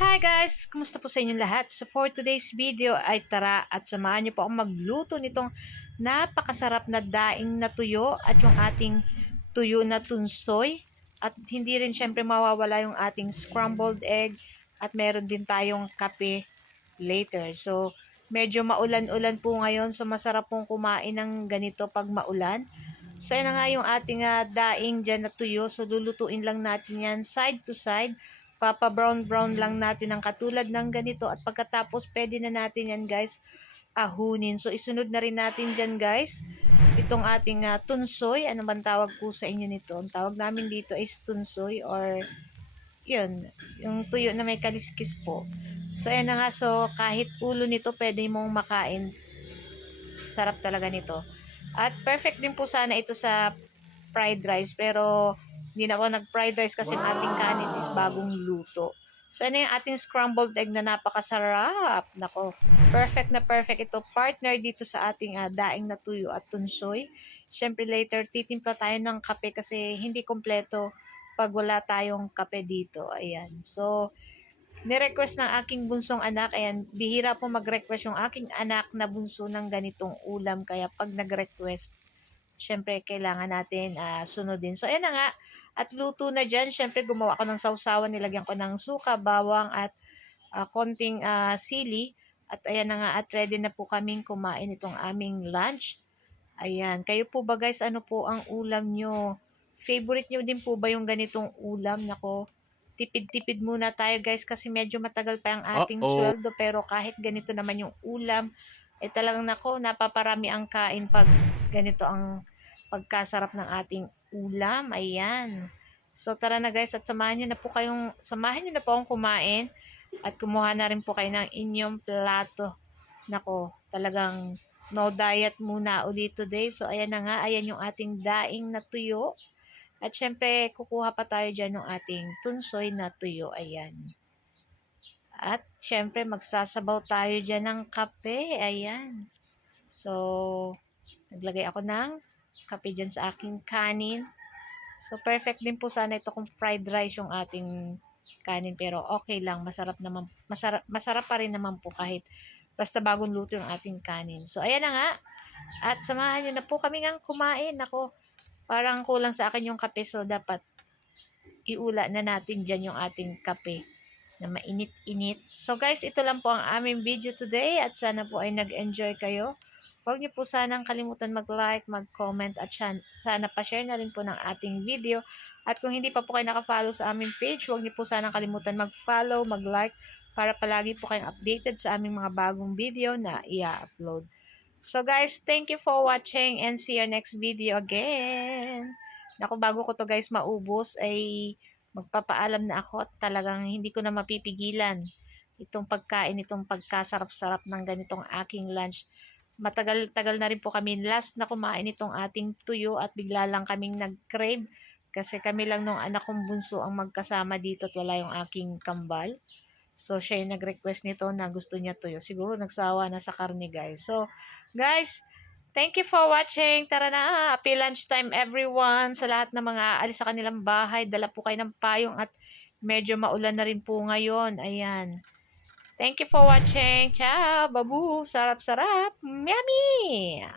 Hi guys! Kumusta po sa inyong lahat? So for today's video ay tara at samahan niyo po akong magluto nitong napakasarap na daing na tuyo at yung ating tuyo na tunsoy. At hindi rin syempre mawawala yung ating scrambled egg at meron din tayong kape later. So medyo maulan-ulan po ngayon, so masarap pong kumain ng ganito pag maulan. So yan na nga yung ating daing dyan na tuyo. So lulutuin lang natin yan side to side. Papa brown lang natin ng katulad ng ganito. At pagkatapos pwede na natin yan guys ahunin. So isunod na rin natin dyan guys itong ating tunsoy. Ano bang tawag po sa inyo nito? Ang tawag namin dito is tunsoy or yun, yung tuyo na may kaliskis po. So ayan na nga. So kahit ulo nito pwede mong makain. Sarap talaga nito. At perfect din po sana ito sa fried rice, pero hindi na ako nag-fried rice kasi ang ating kanin is bagong luto. So, ano yung ating scrambled egg na napakasarap. Nako, perfect na perfect ito. Partner dito sa ating daing na tuyo at tunsoy. Siyempre later, titimpla tayo ng kape kasi hindi kompleto pag wala tayong kape dito. Ayan. So, ni-request ng aking bunsong anak. Ayan, bihira po mag-request yung aking anak na bunso ng ganitong ulam. Kaya pag nag-request, syempre kailangan natin sunodin. So ayan na nga, at luto na dyan. Syempre gumawa ko ng sausawan, nilagyan ko ng suka, bawang at konting sili. At ayan na nga, at ready na po kaming kumain itong aming lunch. Ayan, kayo po ba guys, ano po ang ulam nyo? Favorite nyo din po ba yung ganitong ulam? Nako, tipid-tipid muna tayo guys kasi medyo matagal pa ang ating Uh-oh. sweldo, pero kahit ganito naman yung ulam, talagang nako, napaparami ang kain pag ganito ang pagkasarap ng ating ulam. Ayan. So tara na guys at samahan niyo na po akong kumain at kumuha na rin po kayo ng inyong plato. Nako, talagang no diet muna ulit today. So ayan na nga, ayan yung ating daing na tuyo. At syempre, kukuha pa tayo dyan ng ating tunsoy na tuyo. Ayan. At syempre, magsasabaw tayo dyan ng kape. Ayan. So, naglagay ako ng kape dyan sa aking kanin. So, perfect din po sana ito kung fried rice yung ating kanin. Pero okay lang. Masarap pa rin naman po kahit basta bagong luto yung ating kanin. So, ayan na nga. At samahan nyo na po kami ngang kumain. Ako, parang kulang sa akin yung kape. So, dapat iula na natin dyan yung ating kape na mainit-init. So guys, ito lang po ang aming video today at sana po ay nag-enjoy kayo. Huwag niyo po sanang kalimutan mag-like, mag-comment at sana pa-share na rin po ng ating video. At kung hindi pa po kayo naka-follow sa aming page, huwag niyo po sanang kalimutan mag-follow, mag-like para palagi po kayong updated sa aming mga bagong video na i-upload. So guys, thank you for watching and see you next video again. Naku, bago ko to guys maubos ay magpapaalam na ako at talagang hindi ko na mapipigilan itong pagkain, itong pagkasarap-sarap ng ganitong aking lunch. Matagal-tagal na rin po kami last na kumain itong ating tuyo at bigla lang kaming nag-crave kasi kami lang nung anak kong bunso ang magkasama dito at wala yung aking kambal. So, siya yung nag-request nito na gusto niya tuyo. Siguro nagsawa na sa karne, guys. So, guys, thank you for watching. Tara na, happy lunchtime everyone. Sa lahat ng mga aalis sa kanilang bahay, dala po kayo ng payong at medyo maulan na rin po ngayon. Ayan. Thank you for watching. Ciao, babu. Sarap-sarap. Yummy!